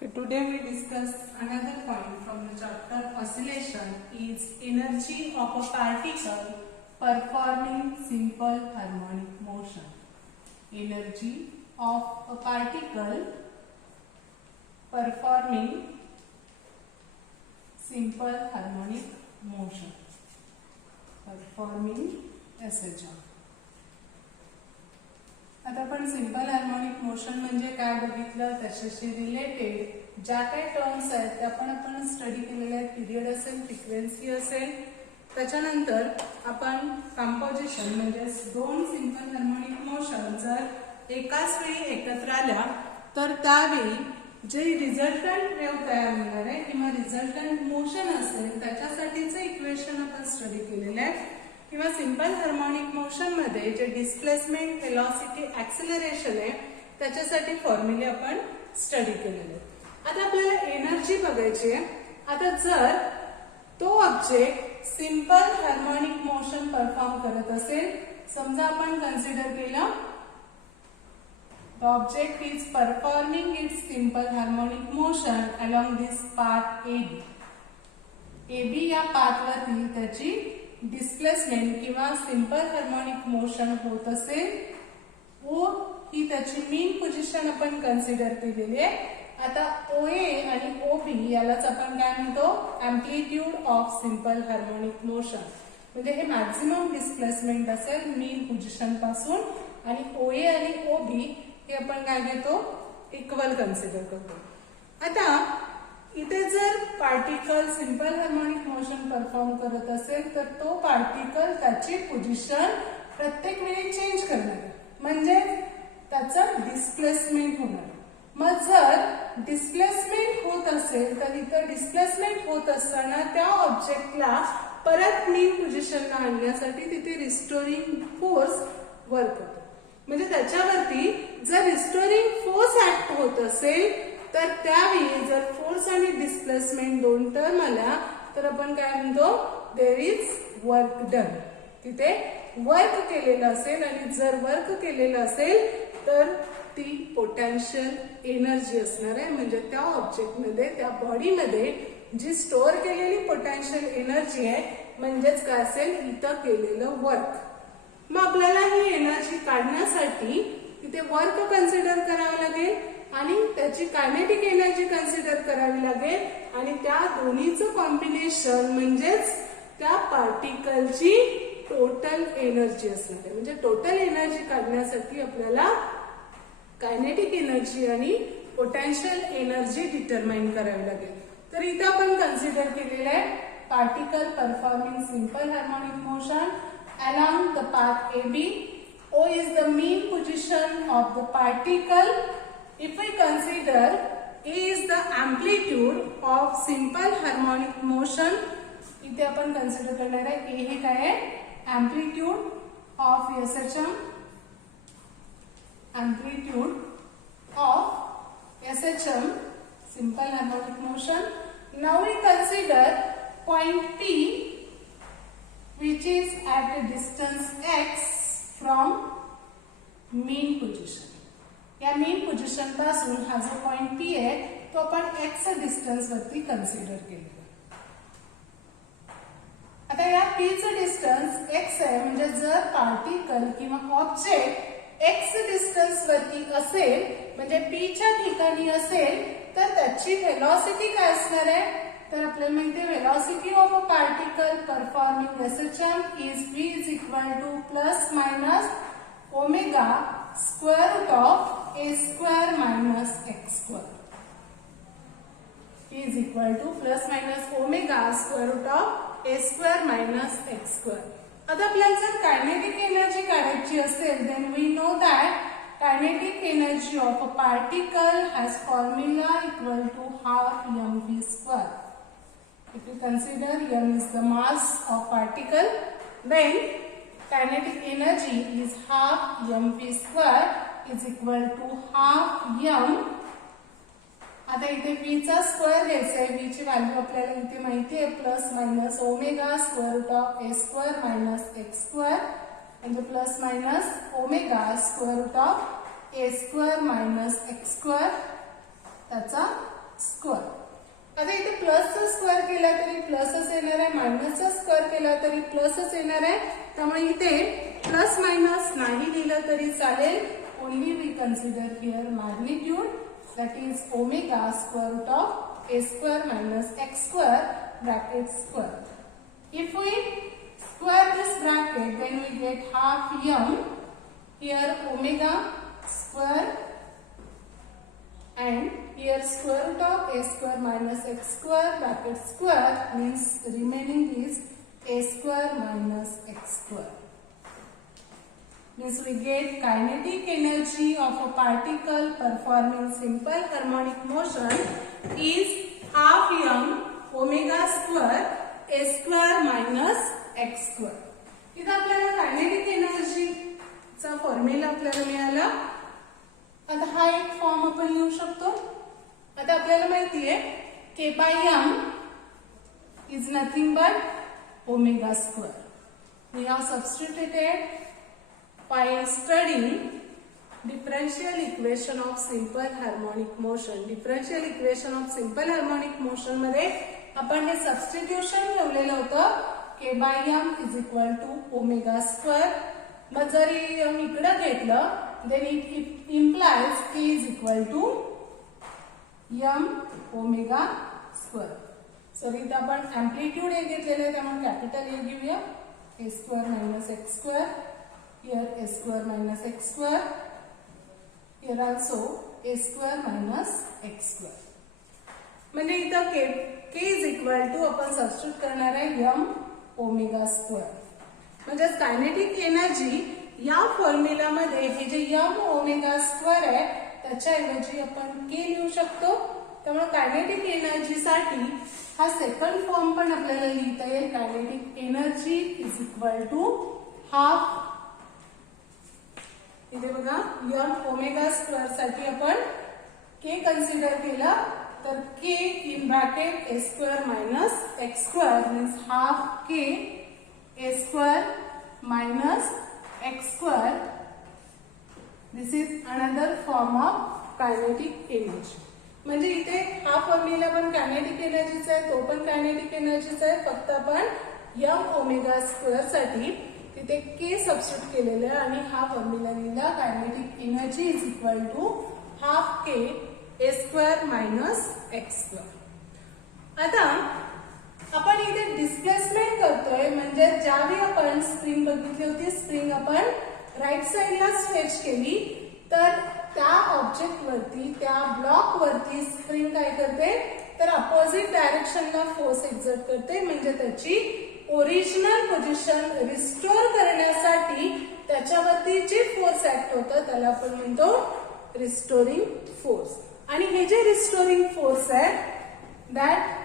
Okay, today we discuss another point from the chapter oscillation is energy of a particle performing simple harmonic motion. Energy of a particle performing simple harmonic motion. Performing SHM. आता आपण simple harmonic motion म्हणजे काय बघितलं, त्याच्याशी related ज्या काही terms आहेत त्या आपण स्टडी केलेल्या आहेत. पिरियड असेल, फ्रिक्वेन्सी असेल, त्याच्यानंतर आपण कंपोजिशन म्हणजे दोन सिंपल हार्मोनिक मोशन जर एकाच वेळी एकत्र आल्या तर त्यावेळी जे रिझल्टंट वेव्ह तयार होणार आहे किंवा रिझल्टंट मोशन असेल त्याच्यासाठीचं इक्वेशन आपण स्टडी केलेलं आहे. किंवा सिंपल हार्मोनिक मोशन मध्ये जे डिस्प्लेसमेंट, व्हेलॉसिटी, ऍक्सिलरेशन आहे त्याच्यासाठी फॉर्म्युले आपण स्टडी केलेले आहेत. आता आपल्याला एनर्जी बघायची आहे. आता जर तो object simple harmonic motion perform करत असेल, समजा आपण कन्सिडर केलं the object is performing its simple harmonic motion along this path AB. AB या पाथ वरती त्याची डिस्प्लेसमेंट किंवा सिंपल हार्मोनिक मोशन होत असेल, ओ ही त्याची मेन पोझिशन आपण कन्सिडर केलेली आहे. आता OA आणि OB यालाच आपण काय म्हणतो, amplitude of simple harmonic motion. म्हणजे हे मॅक्झिमम डिस्प्लेसमेंट असेल मेन पोझिशन पासून, आणि OA आणि OB हे आपण काय घेतो, इक्वल कन्सिडर करतो. आता इथे जर particle simple harmonic motion perform करत असेल तर तो पार्टिकल त्याची पोझिशन प्रत्येक वेळी चेंज करणार आहे, म्हणजे त्याचं डिस्प्लेसमेंट होणार. मग जर डिस्प्लेसमेंट होत असेल तर इथं डिस्प्लेसमेंट होत असताना त्या ऑब्जेक्टला परत मेन पोझिशनला आणण्यासाठी तिथे रिस्टोरिंग फोर्स वर्क होतो. म्हणजे त्याच्यावरती जर रिस्टोरिंग फोर्स ऍक्ट होत असेल तर त्यावेळी जर फोर्स आणि डिस्प्लेसमेंट दोन टर्म आल्या तर आपण काय म्हणतो, देर इज वर्क डन. तिथे वर्क केलेलं असेल, आणि जर वर्क केलेलं असेल तर ती पोटेन्शियल एनर्जी असणार आहे. म्हणजे त्या ऑब्जेक्टमध्ये, त्या बॉडीमध्ये जी स्टोअर केलेली पोटेन्शियल एनर्जी आहे, म्हणजेच काय असेल, इथं केलेलं वर्क. मग आपल्याला ही एनर्जी काढण्यासाठी तिथे वर्क कन्सिडर करावं लागेल आणि त्याची कायनेटिक एनर्जी कन्सिडर करावी लागेल, आणि त्या दोन्हीचं कॉम्बिनेशन म्हणजेच त्या पार्टिकलची टोटल एनर्जी असणार आहे. म्हणजे टोटल एनर्जी काढण्यासाठी आपल्याला कायनेटिक एनर्जी आणि पोटेन्शियल एनर्जी डिटरमाइन करावी लागेल. तर इथं आपण कन्सिडर केलेलं आहे particle performing simple harmonic motion along the path AB. O is the mean position of the particle. If we consider A is the amplitude of simple harmonic motion, इथे आपण consider करणार आहे A हे काय आहे, amplitude of SHM, amplitude of SHM, simple harmonic motion. Now we consider point P, which is at a distance x from mean position. या main position पासून हा जो पॉइंट P आहे तो आपण x डिस्टन्स वरती कन्सिडर केलेला. आता या P चं डिस्टन्स x आहे, म्हणजे जर पार्टिकल किंवा ऑब्जेक्ट x डिस्टन्स वरती असेल, म्हणजे P च्या ठिकाणी असेल, तर त्याची व्हेलॉसिटी काय असणार आहे, तर आपल्याला माहिती आहे velocity of a particle performing SHM is v is equal to plus minus omega square root of a square minus x square. p is equal to plus minus omega square root of a square minus x square. आता आपल्याला जर kinetic energy काढायची असेल then we know that kinetic energy of a particle has formula equal to half mv square. If we consider m is the mass of particle, then kinetic energy is half mv square is equal to half m. आता इथे v चा square घ्यायचा आहे. v ची value आपल्याला इथे माहिती आहे plus minus omega square root of a square minus x square, म्हणजे plus minus omega square root of a square minus x square, त्याचा केला तरी प्लसच येणार आहे, त्यामुळे इथे प्लस मायनस नाही लिहिलं तरी चालेल. Only we consider here magnitude, that is omega square root of a square minus x square bracket square. If we square this bracket, then we get half m. Here omega square and here square root of a square minus x square bracket square means remaining is a square minus x square. Means we get kinetic energy of a particle performing simple harmonic motion is half m omega square a square minus x square. इथं आपल्याला kinetic एनर्जीचा formula आपल्याला मिळाला. आता हा एक form आपण लिहू शकतो. आता आपल्याला माहिती आहे k by m is nothing but omega square. We have substituted while studying differential equation of simple harmonic motion. Differential equation of simple harmonic motion मध्ये आपण हे सबस्टिट्यूशन ठेवलेलं होतं k by m is equal to omega square. मग जरी m इकडे घेतलं then it implies k is equal to m omega square. So इथे आपण एम्प्लिट्यूड हे घेतलेलं आहे त्यामुळे कॅपिटल ए घेऊया, a square minus x square. Here a square minus x square. Here also a square minus x square. म्हणजे इथं k is equal to आपण सबस्टिट्यूट करणार आहे m ओमेगा स्क्वेअर. म्हणजे कायनेटिक एनर्जी या फॉर्म्युला मध्ये हे जे m ओमेगा स्क्वेअर आहे त्याच्याऐवजी आपण k लिहू शकतो. त्यामुळे कायनेटिक एनर्जी साठी हा सेकंड फॉर्म पण आपल्याला लिहिता येईल. Kinetic energy is equal to half, इथे बघा m ओमेगा स्क्वेअर साठी आपण k कन्सिडर केला तर k in bracket a square minus x square means half k a square minus x square. This is another form of kinetic energy. म्हणजे इथे हा formula पण कायनेटिक एनर्जीचा आहे, तो पण कायनेटिक एनर्जीचा आहे, फक्त आपण m ओमेगा स्क्वेअर साठी तिथे k सबस्टिट्यूट केलेलं आहे आणि हा फॉर्म्युला लिहिला kinetic energy is equal to half k a square minus x square. आता आपण इथे डिस्प्लेसमेंट करतोय म्हणजे ज्यावेळी आपण स्प्रिंग बघितली होती, स्प्रिंग आपण राईट साइडला स्ट्रेच केली तर त्या ऑब्जेक्ट वरती, त्या ब्लॉक वरती स्प्रिंग काय करते तर अपोजिट डायरेक्शनला फोर्स एक्झर्ट करते. म्हणजे त्याची ओरिजिनल पोझिशन रिस्टोर करण्यासाठी त्याच्यावरती जे फोर्स ऍक्ट होतं त्याला आपण म्हणतो रिस्टोरिंग फोर्स. आणि हे जे रिस्टोरिंग फोर्स आहे that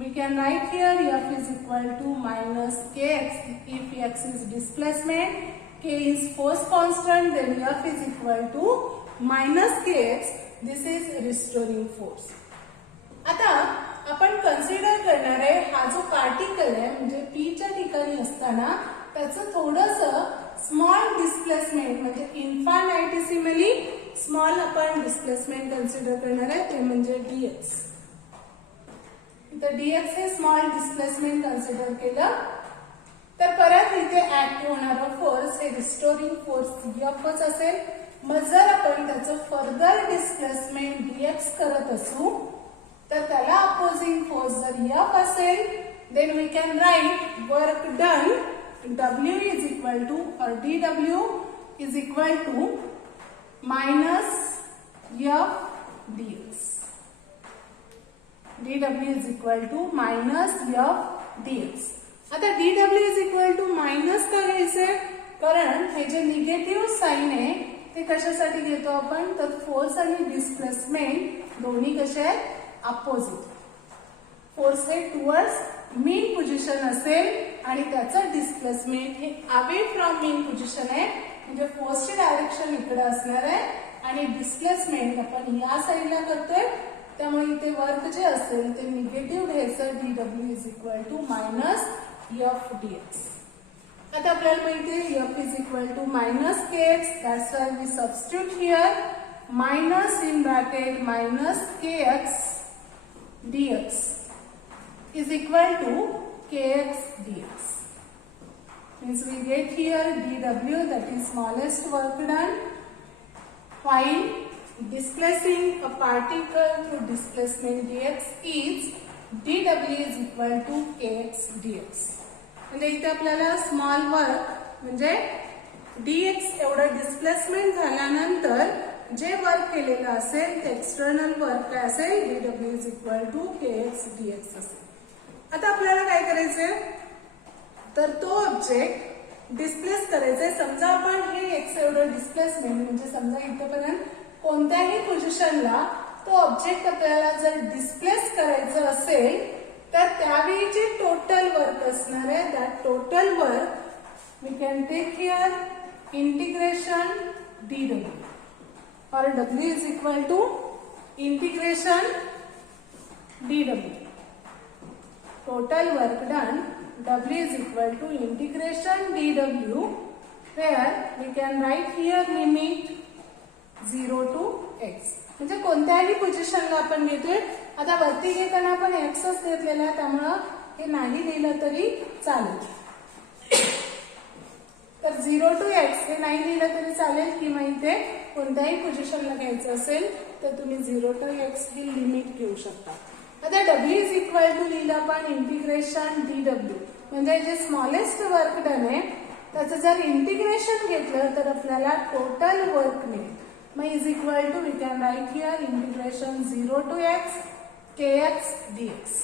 we can write here F is equal to minus kx. If x is displacement, k is force constant, then F is equal to minus kx. This is restoring force. आता आपण consider करणार आहे हा जो particle आहे म्हणजे p च्या ठिकाणी असताना त्याचं थोडंसं स्मॉल डिस्प्लेसमेंट म्हणजे इन्फायनाइटेसिमली स्मॉल आपण डिस्प्लेसमेंट कन्सिडर करणार आहे ते म्हणजे dx. इथं dx हे स्मॉल डिस्प्लेसमेंट कन्सिडर केलं तर परत इथे ऍक्ट होणारा फोर्स हे रिस्टोरिंग फोर्स Fच असेल. मग जर आपण त्याचं फर्दर डिस्प्लेसमेंट dx करत असू तर त्याला अपोजिंग फोर्स जर F असेल then we can write work done W is equal to or dW is equal to minus F dx. dW is equal to minus F dx. आता dW is equal to minus का घ्यायचंय कारण हे जे negative sign आहे ते कशासाठी घेतो आपण तर फोर्स आणि डिस्प्लेसमेंट दोन्ही कसे आहेत अपोजिट. फोर्स हे टुवर्ड्स मीन पोझिशन असेल आणि त्याचं डिस्प्लेसमेंट हे अवे फ्रॉम मीन पोझिशन आहे म्हणजे फोर्सची डायरेक्शन इकडे असणार आहे आणि डिस्प्लेसमेंट आपण या साइडला करतोय त्यामुळे इथे वर्क जे असेल ते निगेटिव्ह घ्यायचं dW is equal to minus F dx. आता आपल्याला माहिती F is equal to minus kx. That's why we substitute here minus in bracket minus kx dx is equal to kx dx. Means we get here dw, that is smallest work done, while displacing a particle through displacement dx is dw is equal to kx dx. म्हणजे इथे आपल्याला small work म्हणजे dx एवढं displacement झाल्यानंतर जे work केलेलं असेल ते एक्सटर्नल वर्क काय असेल, dw is equal to kx dx असेल. आता आपल्याला काय करायचंय तर तो ऑब्जेक्ट डिस्प्लेस करायचंय. समजा आपण हे एक्स एवढं डिस्प्लेसमेंट म्हणजे समजा इथपर्यंत कोणत्याही पोझिशनला तो ऑब्जेक्ट आपल्याला जर डिस्प्लेस करायचं असेल तर त्यावेळी जे टोटल वर्क असणार आहे that total work we can take here integration dw or w is equal to integration dw. Total work done w is equal to integration dw, where we can write here limit 0 to x. म्हणजे कोणत्याही पोझिशनला आपण घेतोय. आता वरती घेताना आपण xच घेतलेला आहे त्यामुळं हे नाही लिहिलं तरी चालेल. तर 0 to x हे नाही लिहिलं तरी चालेल किंवा इथे कोणत्याही पोझिशनला घ्यायचं असेल तर तुम्ही 0 to x हे लिमिट घेऊ शकता. आता w इज इक्वल टू लिहिलं आपण इंटिग्रेशन dw, म्हणजे जे स्मॉलेस्ट वर्क डन आहे त्याचं जर इंटिग्रेशन घेतलं तर आपल्याला टोटल वर्क मिळेल. मग is equal to we can write here integration 0 to x kx dx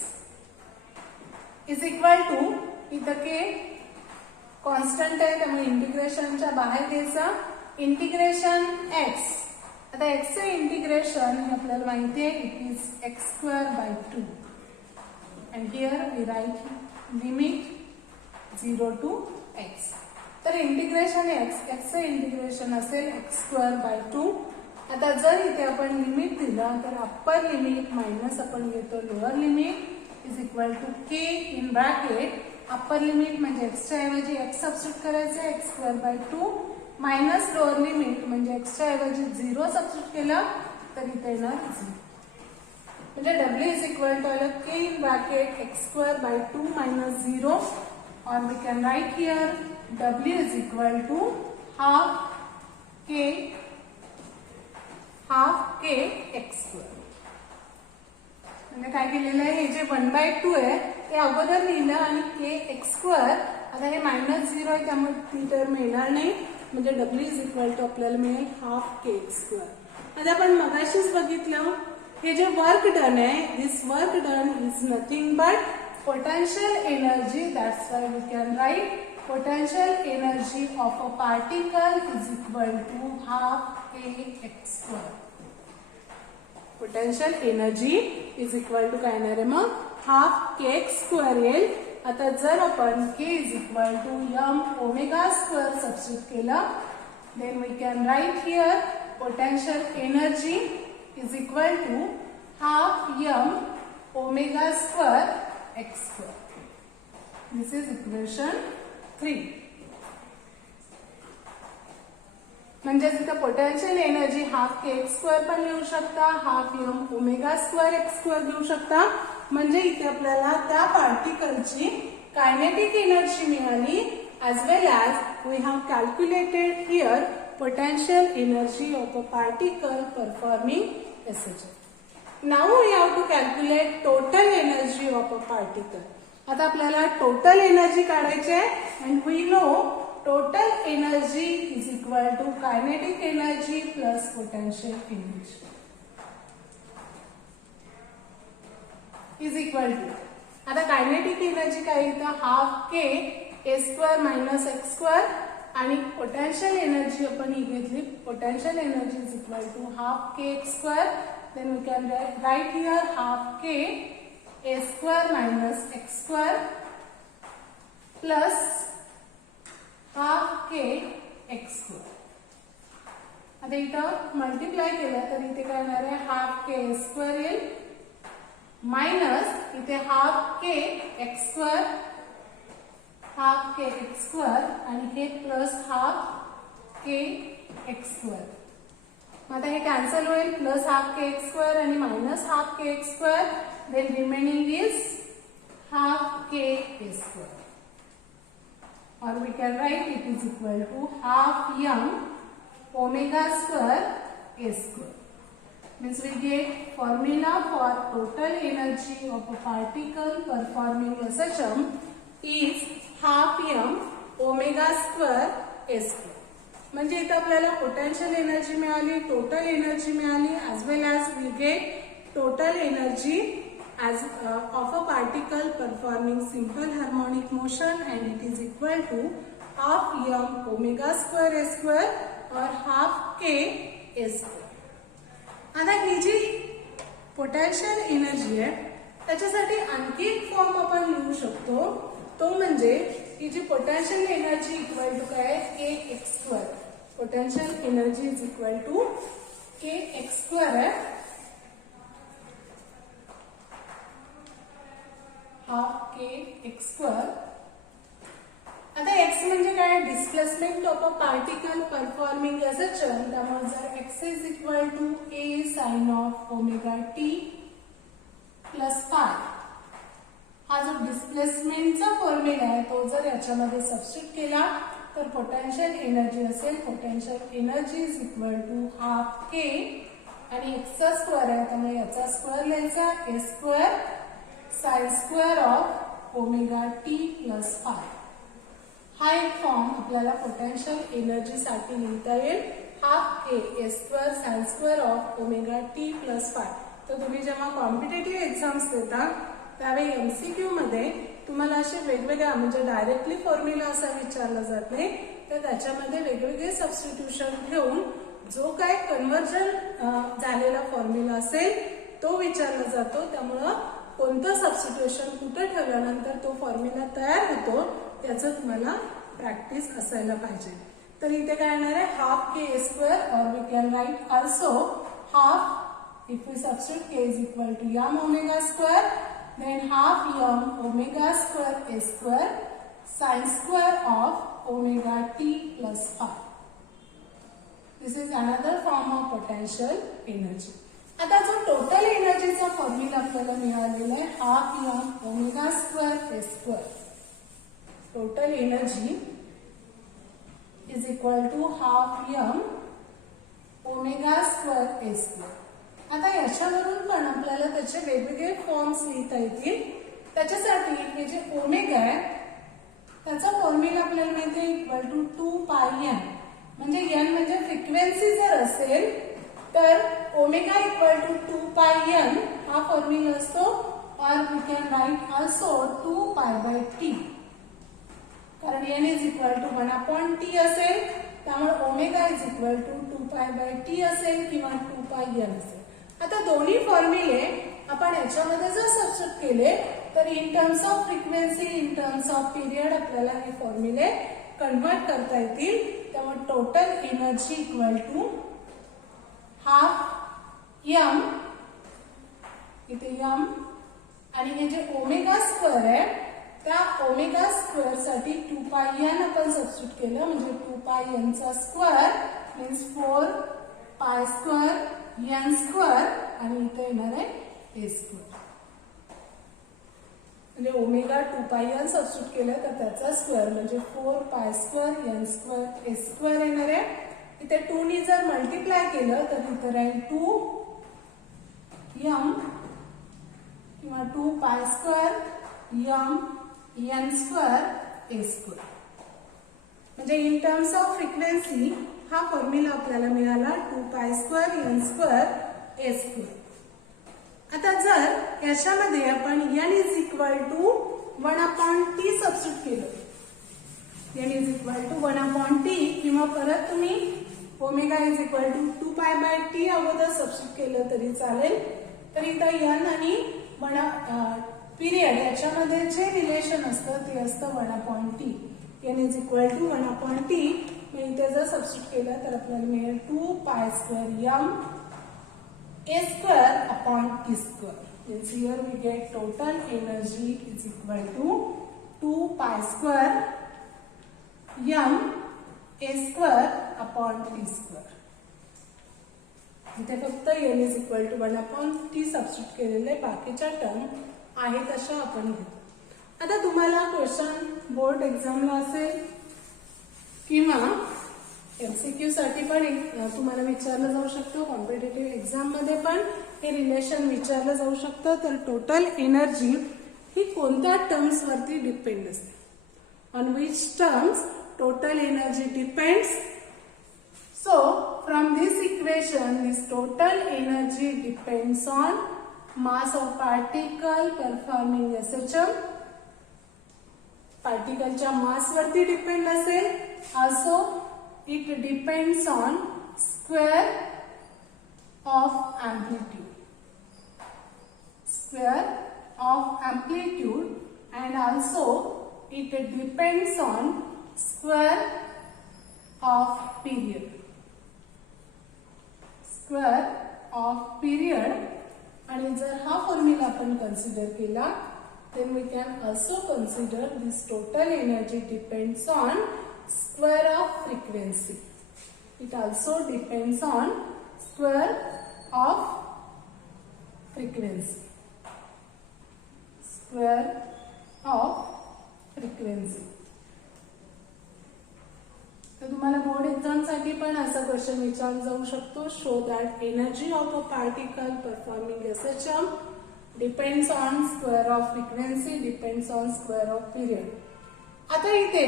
is equal to इथं k कॉन्स्टंट आहे त्यामुळे इंटिग्रेशनच्या बाहेर घ्यायचं इंटिग्रेशन x. आता x चे इंटिग्रेशन हे आपल्याला माहिती आहे it is x square by 2 and here we write limit 0 to x. तर इंटिग्रेशन x चे इंटिग्रेशन असेल x स्क्वेअर बाय 2. आता जर इथे आपण लिमिट दिलं तर अप्पर लिमिट मायनस आपण घेतो lower limit is equal to k in bracket. Upper limit म्हणजे x च्या ऐवजी x सबस्टिट्यूट करायचं x square by 2 minus lower limit म्हणजे x च्या ऐवजी 0 सबस्टिट्यूट केलं तर इथे येणार 0. म्हणजे w is equal to k in bracket x square by 2 minus 0 और we can write here w is equal to half k x square. म्हणजे काय केलेलं आहे हे जे 1/2 आहे ते अगोदर लिहिलं आणि k x स्क्वेअर. आता हे मायनस 0 आहे त्यामुळे ती टर्म येणार नाही म्हणजे w इज इक्वल टू आपल्याला मिळेल हाफ k x स्क्वेअर. आता आपण मगाशीच बघितलं हे जे वर्क डन आहे this work done is nothing but potential energy. That's why we can write potential energy of a particle is equal to half k x square. Potential energy is equal to काय येणार आहे मग half k x square येईल. आता जर आपण k is equal to m omega square substitute केलं then we can write here potential energy is equal to half m omega square x square. This is equation 3. म्हणजे इथं potential energy half k x square पण लिहू शकता half m omega square x square लिहू शकता. म्हणजे इथे आपल्याला त्या पार्टिकलची कायनेटिक एनर्जी मिळाली as well as we have calculated here potential energy of a particle performing SHF. Now we have to calculate total energy of a particle. आता आपल्याला टोटल एनर्जी काढायची आहे and we know total energy is equal to kinetic energy plus potential energy is equal to. आता kinetic energy काय येतं half k a square minus x square आणि potential energy आपण ही घेतली potential energy is equal to half k x square. Then we can write here half k a square minus x square plus half k x square. आता इथं multiply केलं तर इथे काय येणार आहे हाफ k स्क्वेअर येईल मायनस इथे half k x square half k x square आणि हे plus half k x square. आता हे कॅन्सल होईल plus half k x square आणि minus half k x square. Then remaining is half k a square, or we can write it is equal to half m omega square a square. Means we get formula for total energy of a particle performing a system is half m omega square a square. म्हणजे इथे आपल्याला potential energy मिळाली, total energy मिळाली, as well as we get total energy as of a particle performing simple harmonic motion, and it is equal to half m omega square a square or half k a square. आता ही जी potential energy आहे त्याच्यासाठी आणखी एक form आपण लिहू शकतो, तो म्हणजे ही जी पोटेन्शियल एनर्जी इक्वल टू काय आहे, k x square. Potential energy is equal to k x square आहे, हाफ के एक्स स्क्वेअर. आता एक्स म्हणजे काय, displacement of a particle performing as a चर्न. त्यामुळे जर x is equal to a sine of omega t plus phi, हा जो डिस्प्लेसमेंटचा formula आहे तो जर याच्यामध्ये सबस्टिट्यूट केला तर पोटेन्शियल एनर्जी असेल, potential energy is equal to half k, आणि एक्सचा स्क्वेअर आहे त्यामुळे याचा स्क्वेअर लिहायचा, a square sine square of omega t plus phi. हा एक फॉर्म आपल्याला पोटेन्शियल एनर्जी साठी लिहिता येईल, half k a square sine square of omega t plus phi. तर तुम्ही जेव्हा कॉम्पिटेटिव्ह एक्झाम्स देता त्यावेळी एमसीक्यू मध्ये तुम्हाला असे वेगवेगळ्या, म्हणजे डायरेक्टली फॉर्म्युला असा विचारला जात नाही, तर त्याच्यामध्ये वेगवेगळे सबस्टिट्यूशन ठेवून जो काय कन्व्हर्जन झालेला फॉर्म्युला असेल तो विचारला जातो. त्यामुळं कोणतं सबस्टिट्यूशन कुठे ठेवल्यानंतर तो फॉर्म्युला तयार होतो त्याचं तुम्हाला प्रॅक्टिस असायला पाहिजे. तर इथे काय येणार आहे, हाफ के ए स्क्वेअर, और we can write also half, if we substitute k is equal to m omega square, then half m omega square a square sin square of omega t plus phi. This is another form of potential energy. आता जो total एनर्जीचा formula आपल्याला मिळालेला आहे, half m omega square a square. Total energy is equal to half m omega square a square. आता याच्यावरून पण आपल्याला त्याचे वेगवेगळे फॉर्म्स लिहिता येतील. त्याच्यासाठी हे जे ओमेगा आहे त्याचा फॉर्म्युला आपल्याला माहिती आहे, इक्वल टू 2 पाय एन. म्हणजे एन म्हणजे फ्रिक्वेन्सी जर असेल तर ओमेगा इक्वल टू 2 पाय एन हा फॉर्म्युला असतो, और we can write also 2 pi by t, कारण n is equal to 1/t असेल त्यामुळे omega is equal to 2 pi by T असेल किंवा 2 पाय एन असेल. आता दोन्ही फॉर्म्युले आपण याच्यामध्ये जर सबस्टिट्यूट केले तर in terms of frequency, in terms of period आपल्याला हे फॉर्म्युले कन्वर्ट करता येतील. त्यामुळे total energy equal to half m, इथे एम, आणि हे जे ओमेगा स्क्वेअर आहे त्या ओमेगा स्क्वेअर साठी 2 पाय एन आपण सबस्टिट्यूट केलं, म्हणजे 2 पाय एन चा स्क्वेअर मीन्स 4 पाय स्क्वेअर एन स्क्वेअर, आणि इथे येणार आहे ए स्क्वेअर. म्हणजे ओमेगा 2 पाय एन सबस्टिट्यूट केलं तर त्याचा स्क्वेअर म्हणजे 4 पाय square n square a square येणार आहे. इथे 2 नी जर मल्टिप्लाय केलं तर इथे राहील 2 एम किंवा 2 pi square m n square a square. म्हणजे इन टर्म्स ऑफ फ्रिक्वेन्सी हा फॉर्म्युला आपल्याला मिळाला 2 pi square n square a square. आता जर याच्यामध्ये आपण n is equal to 1/t substitute केलं, n is equal to 1/t, किंवा परत तुम्ही omega is equal to 2 pi by T अगोदर सबस्टिट्यूट केलं तरी चालेल. तर इथं n आणि पिरियड याच्यामध्ये जे रिलेशन असतं ते असतं 1/t. n is equal to 1/t, मग इथे जर सबस्टिट्यूट केलं तर आपल्याला मिळेल 2 pi square m a square upon t square. Means here we get total energy is equal to 2 pi square m a square upon t square. इथे फक्त n is equal to 1/t substitute केलेले, बाकीच्या term आहे तशा आपण घेतो. आता तुम्हाला क्वेश्चन बोर्ड एक्झामला असेल किंवा MCQ साठी पण तुम्हाला विचारलं जाऊ शकतो, कॉम्पिटेटिव्ह एक्झाम मध्ये पण हे रिलेशन विचारलं जाऊ शकतं. तर टोटल एनर्जी ही कोणत्या टर्म्स वरती डिपेंड असते? On which terms total energy depends? So from this equation, this total energy depends on mass of particle performing SHM. पार्टिकलच्या मास वरती डिपेंड असेल. Also it depends on square of amplitude. Square of amplitude, and also it depends on square of period. Square of period. आणि जर हा formula आपण consider केला, then we can also consider this total energy depends on square of frequency. It also depends on square of frequency. Square of frequency. तर तुम्हाला board exam साठी पण असा क्वेश्चन विचारला जाऊ शकतो. Show that energy of a particle performing SHM depends on square of frequency, depends on square off period. आता इथे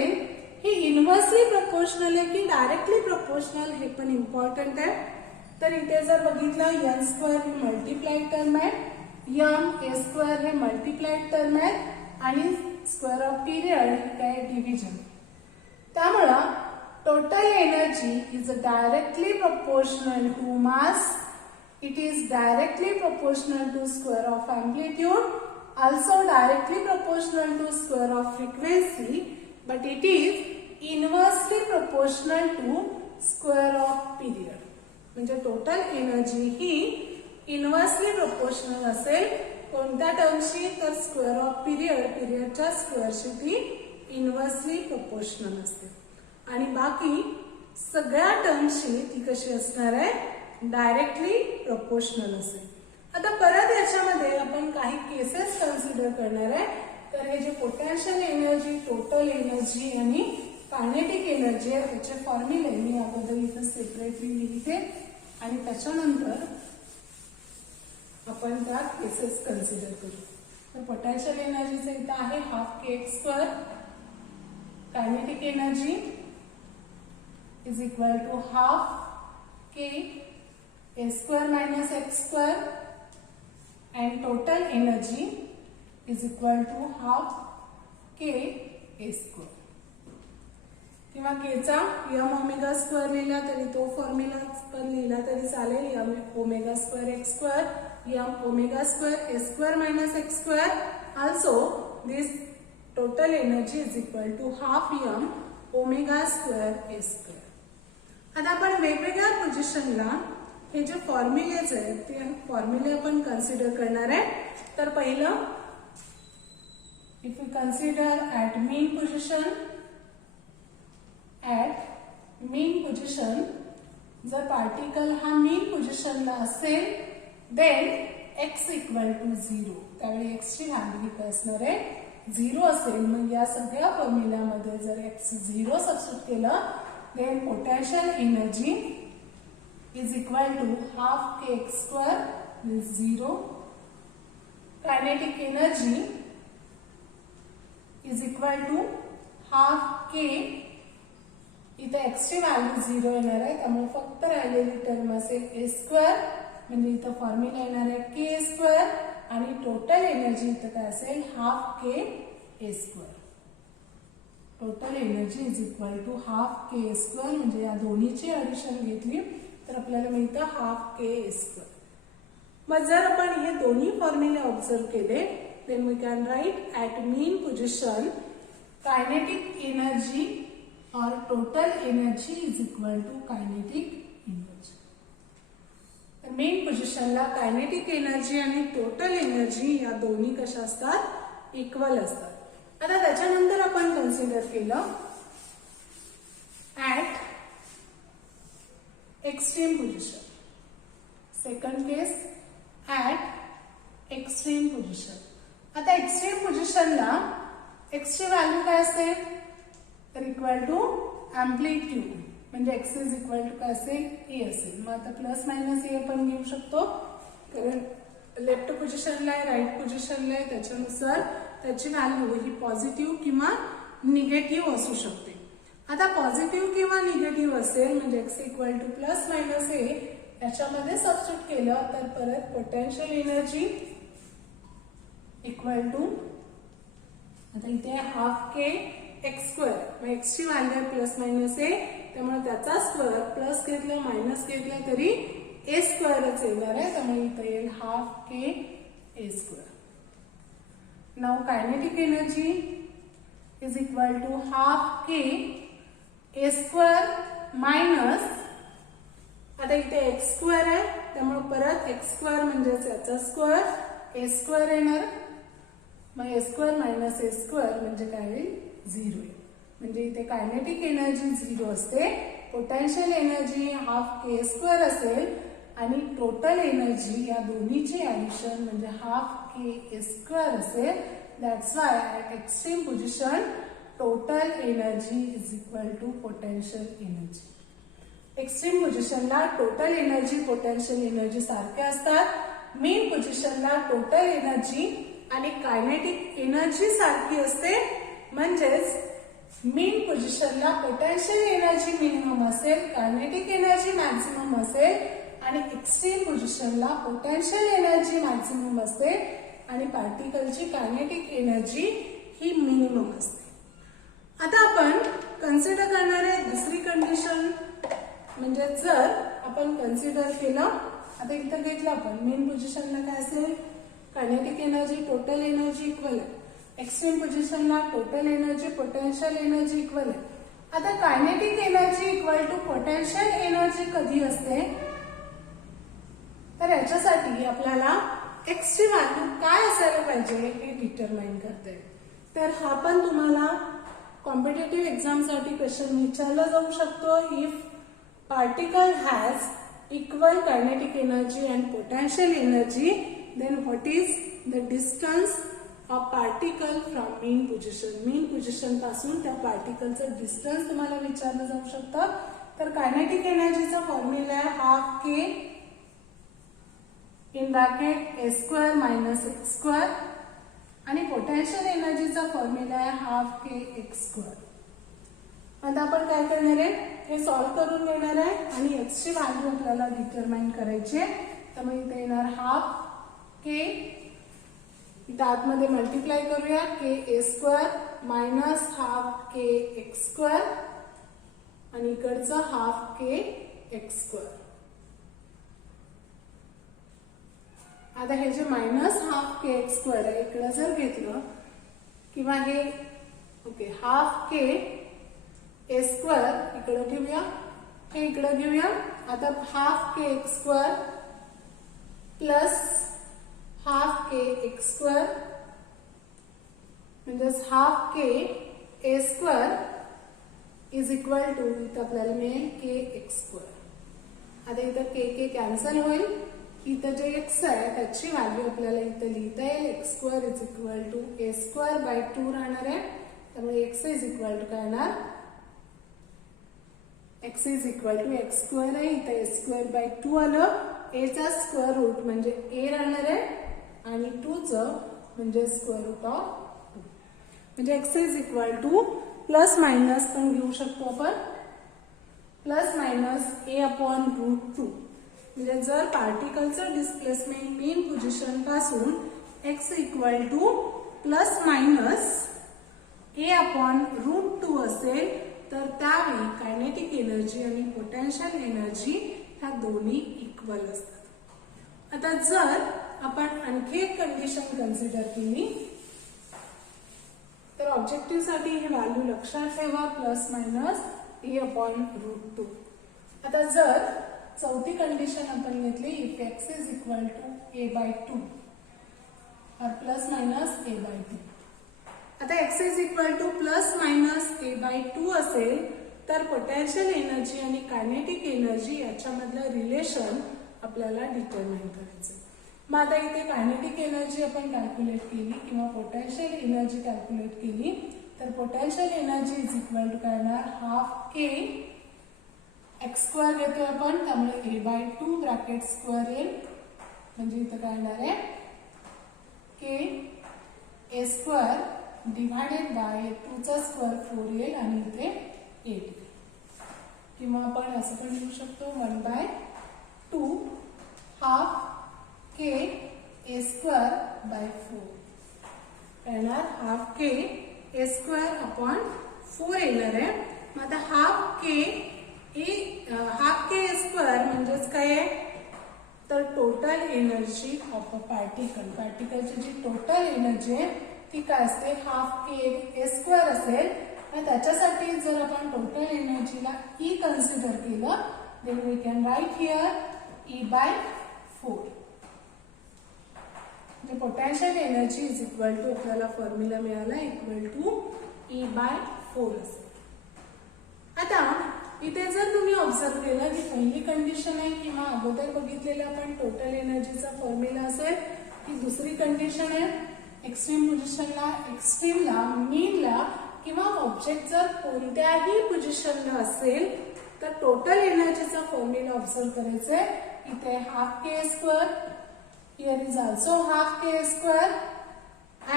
हे इनव्हर्सली प्रपोर्शनल आहे की डायरेक्टली प्रपोर्शनल हे पण इम्पॉर्टंट आहे. तर इथे जर बघितलं n स्क्वेअर हे मल्टिप्लाइड टर्म आहे, m a स्क्वेअर हे मल्टिप्लाइड टर्म आहे आणि स्क्वेअर ऑफ पिरियड हे काय डिव्हिजन. त्यामुळं total energy is directly proportional to mass. It is directly proportional to square of amplitude, also directly proportional to square of frequency, but it is inversely proportional to square of period. म्हणजे total energy ही inversely proportional असेल कोणत्या टर्मशी? तर square off period, पिरियडच्या स्क्वेअरशी ती inversely proportional असते. आणि बाकी सगळ्या टर्मशी ती कशी असणार आहे? डायरेक्टली प्रोपोर्शनल असेल. आता परत याच्यामध्ये आपण काही केसेस कन्सिडर करणार आहे. तर हे जे पोटॅन्शियल एनर्जी, टोटल एनर्जी आणि कायनेटिक एनर्जी आहे त्याचे फॉर्म्युले मी याबद्दल इथं सेपरेटली लिहिते आणि त्याच्यानंतर आपण त्या केसेस कन्सिडर करू. तर पोटॅन्शियल एनर्जीचं इथं आहे ½ k². Kinetic energy is equal to half k a square minus x square, and total energy is equal to half k a square. किंवा k चा m ओमेगा स्क्वेअर लिहिला तरी तो फॉर्म्युला पण लिहिला तरी चालेल. m omega square x square, m omega square a square minus x square. Also this total energy is equal to half m omega square a square. आता आपण वेगवेगळ्या पोझिशनला हे जे फॉर्म्युलेज आहेत ते फॉर्म्युले आपण कन्सिडर करणार आहे. तर पहिलं, if you consider at mean position, जर पार्टिकल हा मीन पोझिशनला असेल देन x इक्वल टू 0. त्यावेळी x ची व्हॅल्यू किती असणार आहे? 0 असेल. मग या सगळ्या फॉर्म्युल्यामध्ये जर x 0 सबस्टिट्यूट केलं then potential energy is equal to half kx square is 0. Kinetic energy is equal to half k. इथे x ची व्हॅल्यू 0 येणार आहे त्यामुळे फक्त राहिलेली टर्म असेल a स्क्वेअर. म्हणजे इथं फॉर्म्युला येणार आहे k स्क्वेअर आणि टोटल एनर्जी इथं काय असेल? Half k a square. Total energy is equal to half k square. म्हणजे या दोन्हीची ऍडिशन घेतली तर आपल्याला मिळतं हाफ k स्क्वेअर. मग जर आपण हे दोन्ही फॉर्म्युले ऑब्झर्व केले then we can write at mean position kinetic energy or total energy is equal to kinetic energy. तर मेन पोझिशनला कायनेटिक एनर्जी आणि टोटल एनर्जी या दोन्ही कशा असतात? इक्वल असतात. आता त्याच्यानंतर आपण कन्सिडर केलं at extreme position. Second case at extreme position. आता एक्स्ट्रीम पोझिशनला एक्सची व्हॅल्यू काय असेल तर इक्वल टू अँप्लिट्यूड म्हणजे एक्स इज इक्वल टू काय असेल ए असेल. मग आता प्लस मायनस ए आपण घेऊ शकतो कारण लेफ्ट पोझिशनला आहे राईट पोझिशनला आहे त्याच्यानुसार त्याची व्हॅल्यू ही पॉझिटिव्ह किंवा निगेटिव्ह असू शकते. आता पॉझिटिव्ह किंवा निगेटिव्ह असेल म्हणजे x equal to plus minus a याच्यामध्ये सबस्टिट्यूट केलं तर परत पोटेन्शियल एनर्जी इक्वल टू आता इथे हाफ के एक्स स्क्वेअर मग एक्सची व्हॅल्यू आहे प्लस मायनस ए त्यामुळे त्याचा स्क्वेअर प्लस घेतलं मायनस घेतलं तरी ए स्क्वेअरच येणार आहे त्यामुळे इथे येईल half k a square. Now kinetic energy is equal to half k a square minus आता इथे एक्स स्क्वेअर आहे त्यामुळे परत एक्स स्क्वेअर म्हणजेच याचा स्क्वेअर ए स्क्वेअर येणार मग ए स्क्वेअर मायनस ए स्क्वेअर म्हणजे काय होईल 0 म्हणजे इथे कायनेटिक एनर्जी 0 असते. Potential energy half k square असेल आणि टोटल एनर्जी या दोन्हीची ऍडिशन म्हणजे हाफ के ए स्क्वेअर असेल. That's why at extreme position total energy is equal to potential energy. Extreme पोझिशनला टोटल एनर्जी पोटेन्शियल एनर्जी सारखे असतात. मेन पोझिशनला टोटल एनर्जी आणि कायनेटिक एनर्जी सारखी असते म्हणजेच मेन पोझिशनला पोटेन्शियल एनर्जी मिनिमम असेल कायनेटिक एनर्जी मॅक्सिमम असेल आणि एक्स्ट्रीम पोझिशनला पोटेन्शियल एनर्जी मॅक्सिमम असते आणि पार्टिकलची कायनेटिक एनर्जी ही मिनिमम असते. आता आपण कन्सिडर करणार आहे दुसरी कंडिशन म्हणजे जर आपण कन्सिडर केलं आता इथं घेतलं आपण मेन पोझिशनला काय असेल kinetic energy total energy equal आहे. एक्स्ट्रीम पोझिशनला total energy potential energy equal आहे. आता kinetic energy equal to potential energy कधी असते तर याच्यासाठी आपल्याला एक्सची व्हॅल्यू काय असायला पाहिजे हे डिटरमाइन करता येईल. तर हा पण तुम्हाला कॉम्पिटेटिव्ह एक्झामसाठी क्वेश्चन विचारला जाऊ शकतो. If particle has equal kinetic energy and potential energy then what is the distance of particle from mean position. mean position पासून त्या पार्टिकलचं डिस्टन्स तुम्हाला विचारलं जाऊ शकतं. तर कायनेटिक एनर्जीचा फॉर्म्युला आहे half K in bracket A square minus x square आणि potential एनर्जीचा formula आहे हाफ के एक्स स्क्वेअर. आता आपण काय करणार आहे हे सॉल्व्ह करून घेणार आहे आणि एक्सची व्हॅल्यू आपल्याला डिटरमाइन करायची आहे. त्यामुळे इथे येणार हाफ के इथं आतमध्ये मल्टिप्लाय करूया k a square minus half k x square आणि इकडचं हाफ के एक्स स्क्वेअर. आता हे जे minus half k x square आहे इकडं जर घेतलं किंवा हे okay half k a square इकडं ठेवूया हे इकडं घेऊया. आता half k x square plus half k x square म्हणजेच half k a square is equal to इथं आपल्याला मिळेल के एक्स स्क्वेअर. आता इथं के कॅन्सल होईल. इथं जे एक्स आहे त्याची व्हॅल्यू आपल्याला इथं लिहिता येईल x square is equal to a square by 2 राहणार आहे. त्यामुळे एक्स इज इक्वल टू काय येणार x is equal to x square आहे इथं ए स्क्वेअर बाय 2 आलं. ए चा स्क्वेअर रूट म्हणजे ए राहणार आहे आणि 2 चं म्हणजे स्क्वेअर रूट ऑफ 2 म्हणजे x is equal to plus minus पण घेऊ शकतो आपण plus minus a upon root 2 म्हणजे जर पार्टिकलचं डिस्प्लेसमेंट मेन पोझिशन पासून x equal to plus minus a upon root 2 असेल तर त्यावेळी कायनेटिक एनर्जी आणि पोटेन्शियल एनर्जी ह्या दोन्ही इक्वल असतात. आता जर आपण आणखी एक कंडिशन कन्सिडर केली तर ऑब्जेक्टिव्ह साठी हे व्हॅल्यू लक्षात ठेवा plus minus a upon root 2. आता जर चौथी कंडिशन आपण घेतली if x is equal to a by 2 और प्लस मायनस ए बाय 2. आता x is equal to plus minus a by 2 असेल तर पोटेन्शियल एनर्जी आणि कायनेटिक एनर्जी याच्यामधलं रिलेशन आपल्याला डिटरमाइन करायचं. मग आता इथे कायनेटिक एनर्जी आपण कॅल्क्युलेट केली किंवा पोटेन्शियल एनर्जी कॅल्क्युलेट केली तर potential energy is equal to काय येणार हाफ के एक्स स्क्वेअर घेतोय आपण त्यामुळे a/2 ब्रॅकेट स्क्वेअर येईल म्हणजे इथं काय येणार आहे के ए स्क्वेअर डिवायडेड बाय 2 चा स्क्वेअर 4 येईल आणि इथे 8 किंवा आपण असं पण लिहू शकतो 1/2 half k a square by 4 येणार half k a square upon 4 येणार आहे मग आता हाफ के ए स्क्वेअर म्हणजेच काय आहे तर टोटल एनर्जी ऑफ अ पार्टिकलची जी टोटल एनर्जी आहे ती काय असते हाफ के ए स्क्वेअर असेल आणि त्याच्यासाठी जर आपण टोटल एनर्जीला ई कन्सिडर केलं then we can write here E/4 म्हणजे potential energy is equal to आपल्याला फॉर्म्युला मिळाला इक्वल टू E/4 असेल. आता इथे जर तुम्ही ऑब्झर्व केलं की पहिली कंडिशन आहे किंवा अगोदर बघितलेलं आपण टोटल एनर्जीचा फॉर्म्युला असेल ही दुसरी कंडिशन आहे एक्स्ट्रीम पोझिशनला एक्स्ट्रीमला मीनला किंवा ऑब्जेक्ट जर कोणत्याही पोझिशनला असेल तर टोटल एनर्जीचा फॉर्म्युला ऑब्झर्व करायचा आहे इथे half k square here is also half k square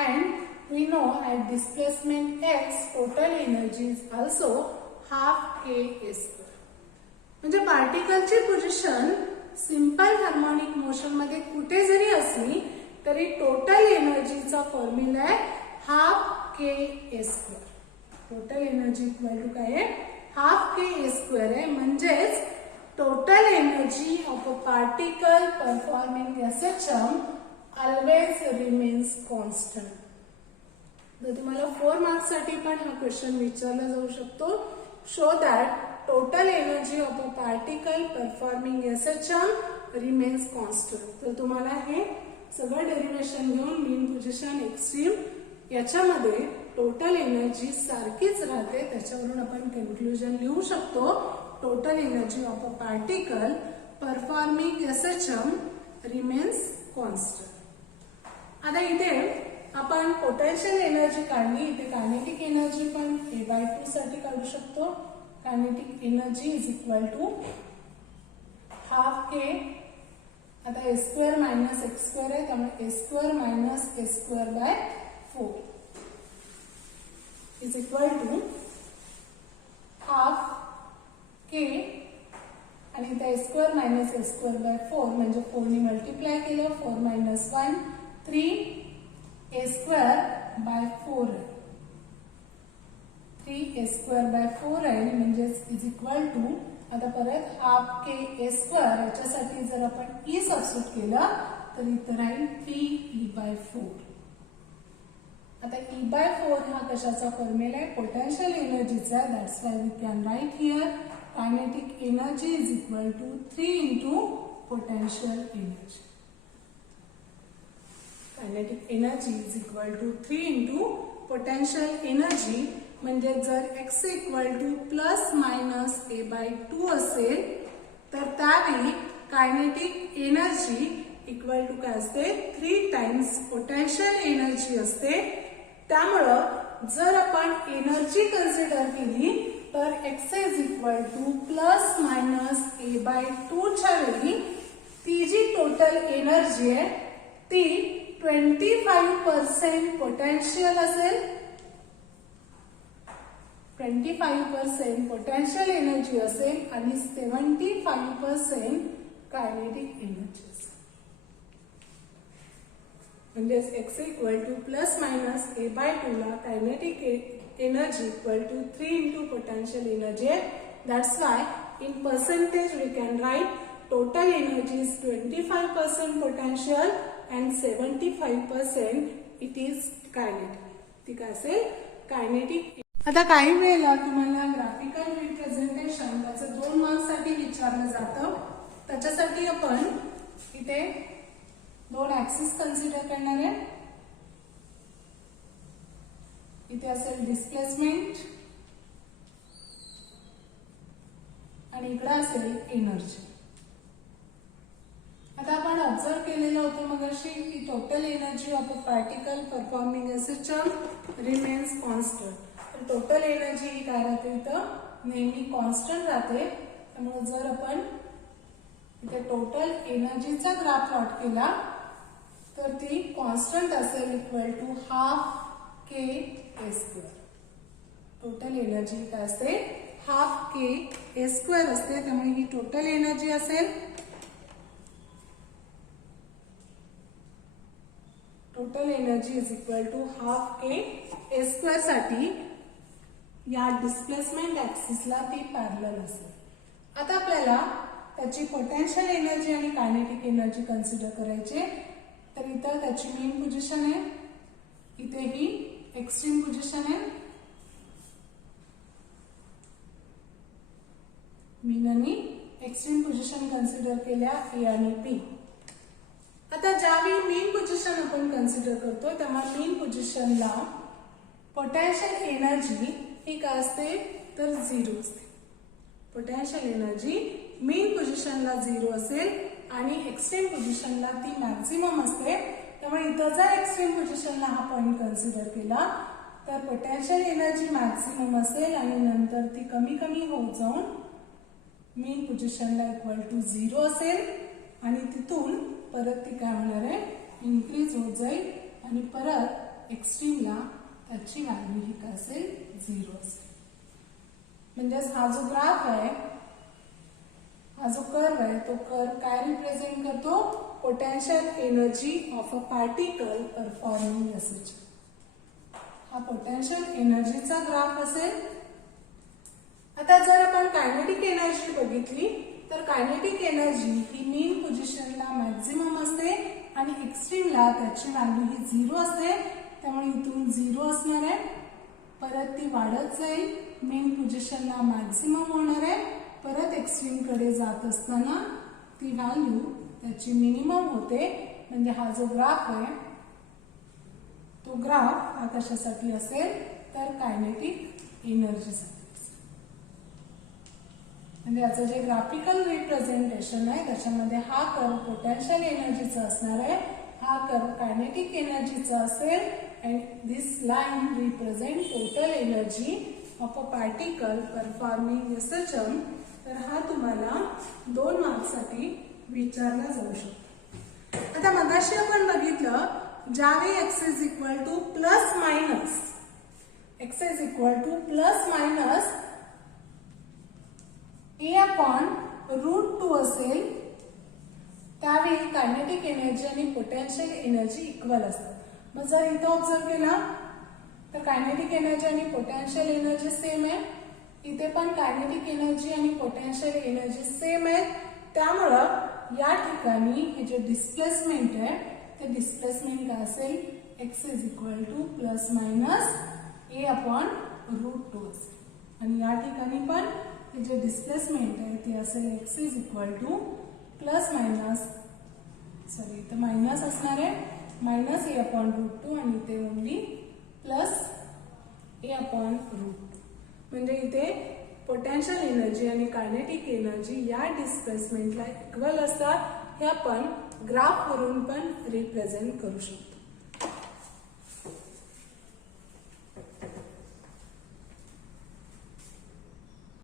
and we know at displacement x total energy is also half k a square म्हणजे पार्टिकलची पोझिशन सिंपल हार्मोनिक मोशन मध्ये कुठे जरी असली तरी टोटल एनर्जीचा फॉर्म्युला आहे half k a square total energy equal to काय आहे हाफ के ए स्क्वेअर आहे म्हणजेच total energy of a particle performing a system always remains constant. तर तुम्हाला 4 मार्क्स साठी पण हा क्वेश्चन विचारला जाऊ शकतो. Show that total energy of a particle performing a system remains constant. तर तुम्हाला हे सगळं डेरिव्हेशन घेऊन मीन पोझिशन एक्स्ट्रीम याच्यामध्ये टोटल एनर्जी सारखीच राहते त्याच्यावरून आपण कन्क्लुजन लिहू शकतो total energy of a particle performing a system remains constant. आता इथे आपण पोटेन्शियल एनर्जी काढली इथे कायनेटिक एनर्जी पण a/2 साठी काढू शकतो. Kinetic energy is equal to half k आता a square minus x square आहे त्यामुळे a square minus a square by 4 is equal to half k आणि इथे a square minus a square by 4 म्हणजे 4 ने मल्टिप्लाय केलं 4 minus 1 3 a square by 4 3 a square by 4 आहे म्हणजे इज इक्वल टू आता परत हाफ के ए स्क्वेअर याच्यासाठी जर आपण ई सबस्टिट्यूट केलं तर इथं राहील 3E/4. आता E/4 हा कशाचा फॉर्म्युला आहे पोटेन्शियल एनर्जीचा that's why we can write here kinetic energy is equal to 3 into potential energy. Kinetic energy is equal to 3 into potential energy म्हणजे जर x equal to plus minus a/2 असेल तर त्यावेळी kinetic energy equal to काय असते 3 times potential energy असते. त्यामुळं जर आपण एनर्जी कन्सिडर केली तर x is equal to plus minus a/2 च्या वेळी ती जी टोटल एनर्जी आहे ती 25% पोटेन्शियल असेल 25% पोटेन्शियल एनर्जी असेल आणि 75% कायनेटिक एनर्जी असेल. म्हणजे x equal to plus minus a/2 ला kinetic energy equal to 3 into potential energy आहे. That's why in percentage we can write total energy is 25% potential and 75% it is kinetic. ती काय असेल kinetic. आता काही वेळेला तुम्हाला ग्राफिकल रिप्रेझेंटेशन त्याचं 2 मार्क्स साठी विचारलं जातं. त्याच्यासाठी आपण इथे 2 ऍक्सिस कन्सिडर करणार आहे. इथे असेल डिस्प्लेसमेंट आणि इकडे असेल एनर्जी. आता आपण ऑब्झर्व केलेलं होतं मगाशी की total energy of a particle performing a system remains constant. तर टोटल एनर्जी ही काय राहते इथं नेहमी कॉन्स्टंट राहते. त्यामुळे जर आपण इथे टोटल एनर्जीचा ग्राफ प्लॉट केला तर ती कॉन्स्टंट असेल equal to half k a square. Total energy काय असते हाफ के ए स्क्वेअर असते. त्यामुळे ही टोटल एनर्जी असेल. Total energy is equal to half k a square साठी या डिस्प्लेसमेंट ऍक्सिसला ती पॅरलल असेल. आता आपल्याला त्याची पोटेन्शियल एनर्जी आणि कायनेटिक एनर्जी कन्सिडर करायचे. तर इथं त्याची मेन पोझिशन आहे, इथे ही एक्स्ट्रीम पोझिशन आहे. मेन आणि एक्स्ट्रीम पोझिशन कन्सिडर केल्या ए आणि बी. आता ज्यावेळी मेन पोझिशन आपण कन्सिडर करतो तेव्हा मेन पोझिशनला पोटेन्शियल एनर्जी ही काय असते तर 0 असते. पोटेन्शियल एनर्जी मेन पोझिशनला 0 असेल आणि एक्स्ट्रीम पोझिशनला ती मॅक्झिमम असते. त्यामुळे इथं जर एक्स्ट्रीम पोझिशनला हा पॉइंट कन्सिडर केला तर पोटेन्शियल एनर्जी मॅक्झिमम असेल आणि नंतर ती कमी कमी होत जाऊन मेन पोझिशनला इक्वल टू 0 असेल आणि तिथून परत ती काय होणार आहे इन्क्रीज होत जाईल आणि परत एक्स्ट्रीमला त्याची व्हॅल्यू ही काय असेल 0 असेल. म्हणजेच हा जो ग्राफ आहे, हा जो कर्व आहे तो कर्व काय रिप्रेझेंट करतो potential energy of a particle performing a system. हा पोटेन्शियल एनर्जीचा ग्राफ असेल. आता जर आपण कायनेटिक एनर्जी बघितली तर कायनेटिक एनर्जी ही मेन पोझिशनला मॅक्झिमम असते आणि एक्स्ट्रीमला त्याची व्हॅल्यू ही 0 असते. त्यामुळे इथून 0 असणार आहे, परत ती वाढत जाईल, मेन पोझिशनला मॅक्झिमम होणार आहे, परत एक्स्ट्रीम कडे जात असताना ती व्हॅल्यू त्याची मिनिमम होते. म्हणजे हा जो ग्राफ आहे तो ग्राफ हा कशासाठी असेल तर कायनेटिक एनर्जीसाठी. म्हणजे याचं जे ग्राफिकल रिप्रेझेंटेशन आहे त्याच्यामध्ये हा कर्व पोटेन्शियल एनर्जीचा असणार आहे, हा कर्व कायनेटिक एनर्जीचा असेल. And this line represent total energy of a particle performing a system. तर हा तुम्हाला 2 मार्क्ससाठी विचारला जाऊ शकतो. आता मगाशी आपण बघितलं ज्यावेळी x is equal to plus minus a upon √2 असेल त्यावेळी कायनेटिक एनर्जी आणि पोटेन्शियल एनर्जी इक्वल असतात. मग जर इथं ऑब्झर्व केला तर कायनेटिक एनर्जी आणि पोटेन्शियल एनर्जी सेम आहे. इथे पण कायनेटिक एनर्जी आणि पोटेन्शियल एनर्जी सेम आहे. त्यामुळं या ठिकाणी हे जे डिस्प्लेसमेंट आहे ते डिस्प्लेसमेंट काय असेल x is equal to plus minus a upon √2 असेल. आणि या ठिकाणी पण हे जे डिस्प्लेसमेंट आहे ते असेल x is equal to plus minus इथं मायनस असणार आहे मायनस a अपॉन √2 आणि इथे ओनली प्लस a अपॉन √2. म्हणजे इथे पोटेन्शियल एनर्जी आणि कायनेटिक एनर्जी या डिस्प्लेसमेंटला इक्वल असतात. हे आपण ग्राफ वरून पण रिप्रेझेंट करू शकतो.